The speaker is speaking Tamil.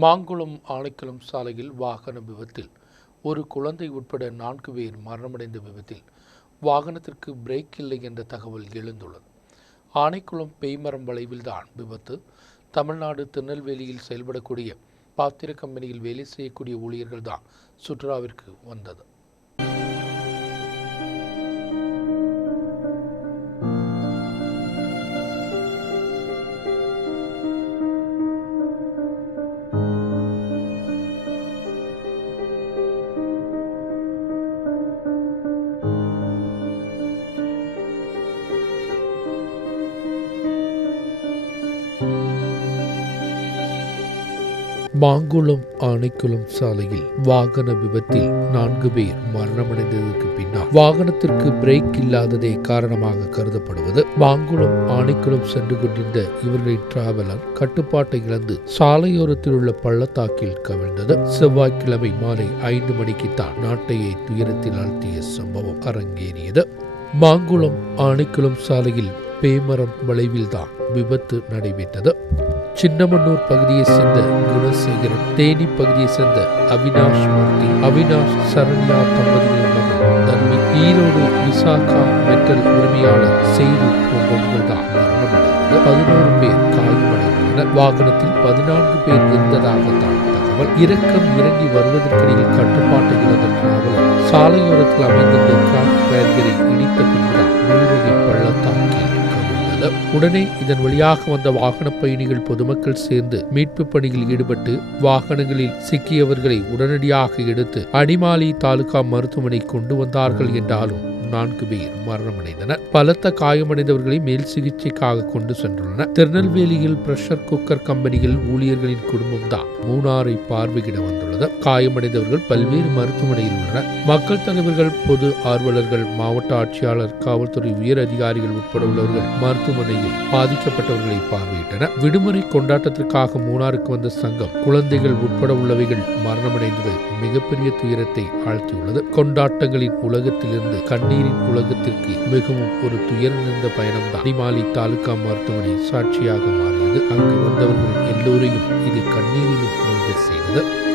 மாங்குளம் ஆலைக்குளம் சாலையில் வாகன விபத்தில். ஒரு குழந்தை உட்பட நான்கு பேர் மரணமடைந்த விபத்தில். வாகனத்திற்கு பிரேக் இல்லை என்ற தகவல் எழுந்துள்ளது. ஆனைக்குளம் பெய்மரம் வளைவில்தான் விபத்து. தமிழ்நாடு திருநெல்வேலியில் செயல்படக்கூடிய பாத்திர கம்பெனியில் வேலை செய்யக்கூடிய ஊழியர்கள் தான் சுற்றுலாவிற்கு வந்தது. மாங்குளம் ஆணைக்குளம் சாலையில் வாகன விபத்தில் நான்கு பேர் மரணமடைந்ததற்கு பின்னால் வாகனத்திற்கு பிரேக் இல்லாததே காரணமாக கருதப்படுவது. மாங்குளம் ஆணைக்குளம் சென்று கொண்டிருந்த இவர்களின் டிராவலர் கட்டுப்பாட்டை இழந்து சாலையோரத்தில் உள்ள பள்ளத்தாக்கில் கவிழ்ந்தது. செவ்வாய்க்கிழமை மாலை ஐந்து மணிக்குத்தான் நாட்டையை துயரத்தில் ஆழ்த்திய சம்பவம் அரங்கேறியது. மாங்குளம் ஆணைக்குளம் சாலையில் பேமரம் வளைவில்தான் விபத்து நடைபெற்றது. சின்னமன்னூர் பகுதியை சேர்ந்த குணசேகரன் தேனி பகுதியை சேர்ந்த அவினாஷ் மூர்த்தி அவினாஷ் சரண்யா தம்பதியின் மகன் தன்மை ஈரோடு விசாகா மெட்டல் உரிமையாளர் செய்து போன்றவர்கள் தான் மரணமடைந்தது. பதினோரு பேர் காயமடைந்தனர். வாகனத்தில் பதினான்கு பேர் இருந்ததாக தான் தகவல். இறக்கம் இறங்கி வருவதற்கிடையில் கட்டுப்பாட்டை இழந்த சாலையோரத்தில் அமைந்திருந்த கிராஃப்ட் பேர்களை இடித்த உடனே இதன் வழியாக வந்த வாகன பயணிகள் பொதுமக்கள் சேர்ந்து மீட்பு பணியில் ஈடுபட்டு வாகனங்களில் சிக்கியவர்களை உடனடியாக எடுத்து அடிமாலி தாலுகா மருத்துவமனை கொண்டு வந்தார்கள் என்றாலும் நான்கு பேர் மரணமடைந்தனர். பலத்த காயமடைந்தவர்களை மேல் சிகிச்சைக்காக கொண்டு சென்றுள்ளனர். திருநெல்வேலியில் பிரஷர் குக்கர் கம்பெனியில் ஊழியர்களின் குடும்பம் தான் மூணாரை பார்வையிட வந்துள்ளது காயமடைந்தவர்கள் பல்வேறு மருத்துவமனையில் உள்ளனர். மக்கள் தலைவர்கள் பொது ஆர்வலர்கள் மாவட்ட ஆட்சியாளர் காவல்துறை உயர் அதிகாரிகள் உட்பட உள்ளவர்கள் மருத்துவமனையில் பாதிக்கப்பட்டவர்களை பார்வையிட்டனர். விடுமுறை கொண்டாட்டத்திற்காக மூணாருக்கு வந்த சங்கம் குழந்தைகள் உட்பட உள்ளவைகள் மரணமடைந்தது. மிகப்பெரிய துயரத்தை ஆழ்த்தியுள்ளது. கொண்டாட்டங்களின் உலகத்திலிருந்து கண்ணீரின் உலகத்திற்கு மிகவும் ஒரு துயர் நிறைந்த பயணம்தான். அடிமாலி தாலுகா மருத்துவமனை சாட்சியாக மாறியது. அங்கு வந்தவர்கள் எல்லோரையும் இது கண்ணீரிலும் மூழ்க செய்தது.